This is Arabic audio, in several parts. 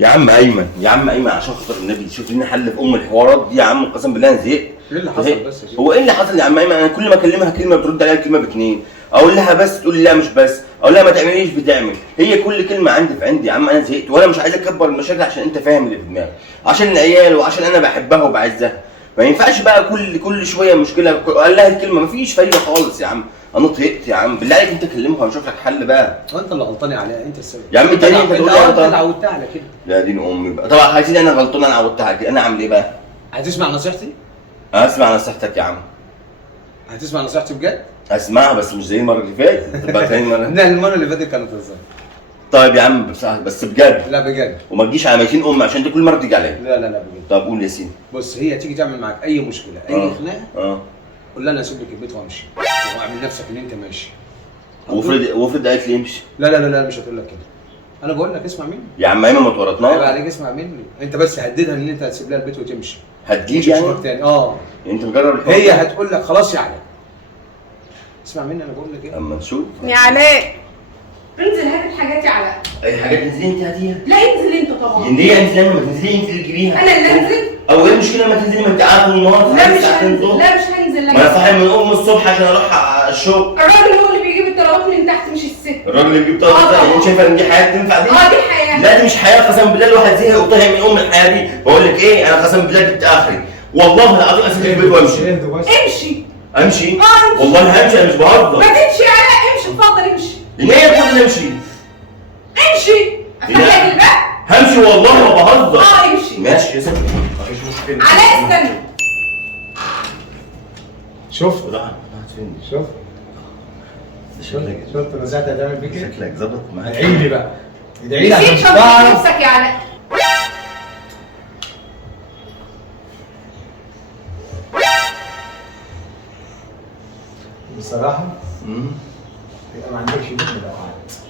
يا عم ايمن يا عم ايمن عشان خاطر النبي شوف لنا حل في الحوارات دي يا عم، قسم بالله انا زهقت. ايه اللي حصل بس يا شيخ؟ هو ايه اللي حصل يا عم ايمن؟ انا كل ما اكلمها كلمه بترد عليها كلمه باتنين، اقول لها بس تقول لي لا مش بس، اقول لها ما تعمليش بتعمل، هي كل كلمه عندي في عندي يا عم. انا زهقت وانا مش عايز اكبر المشاكل عشان انت فاهم اللي في دماغي، عشان العيال وعشان انا بحبها وبعزها. ما ينفعش بقى كل شويه مشكله. قال لها الكلمه مفيش فايده خالص يا عم. انا طهقت يا عم، بالله عليك انت كلمها ونشوف لك حل بقى. انت اللي غلطان عليها، انت السبب يا عم انت ليه انت تقول لي انت اللي عودتها على كده. يا دين امي بقى. طبعا يا سيدي انا غلطان، انا عودتها على كده، انا اعمل ايه بقى؟ هتسمع نصيحتي؟ اسمع نصيحتك يا عم. هتسمع نصيحتي بجد؟ اسمعها بس مش زي المره اللي فاتت، تبقى تاني مره. لا المره اللي فاتت كانت هزار. طيب يا عم بس بجد. لا بجد. وما تجيش على 200 ام عشان انت كل مره تيجي عليا. لا بجد. طب قول يا سيدي. بص هي تيجي تعمل معاك اي مشكله اي خناقه، قول لها انا اسيب لك البيت وامشي، واعمل نفسك ان انت ماشي. وافرض قالت لي امشي. لا مش هتقول لك كده. انا بقول لك اسمع مني يا عم ايمن ما تورطناش. عيب عليك، اسمع مني. انت بس هددها ان انت هتسيب لها البيت وتمشي. هتجيب يعني؟ تاني انت مجرب الحوار؟ هي هتقول لك خلاص يا علاء. اسمع مني انا بقول لك ايه. اما نشوف. يا علاء انزل هات الحاجات يا علاء. اي حاجات تنزلي انت هاتيها. لا انزل انت طبعا. ليه انت لما ما تنزلي انت اللي تجيبيها؟ انا اللي انزل؟ او ايه المشكله لما تنزلي؟ ما انت عارفه النهارده لا مش هنزل، لا مش هنزل. ما انا صاحي من الصبح عشان اروح الشغل. الراجل هو اللي بيجيب الطلبات من تحت مش الست. الراجل اللي بيجيب طلبات؟ انت شايفه ان دي حياه تنفع دي؟ دي حياه. لا دي مش حياه، قسما بالله الواحد زهق وطهق من الحياه دي. بقول لك ايه، انا قسما بالله جبت اخري، والله العظيم اسيب البيت وامشي. امشي. امشي؟ امشي والله همشي، انا مش بهزر. ما تمشي يا علاء، امشي اتفضل امشي. ليه يا ابني امشي؟ امشي افتح لك الباب. همشي والله ما بهزر. امشي. ماشي يا ستي مفيش مشكله. علاء استنى. شفت راحت فين؟ شفت نزعت هتعمل بيك ايه؟ شكلك ظبط معاك. ادعي لي بقى، ادعي لي نسيت عشان شنطة تعرف. نفسك يا علاء. بصراحه يبقى ما عندكش دم لو قعدت.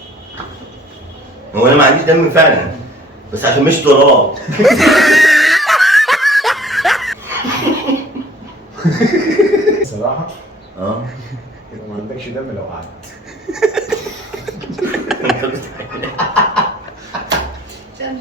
هو انا ما عنديش دم فعلا، بس عشان مش تراب. بصراحه يبقى ما عندكش دم لو قعدت. عشان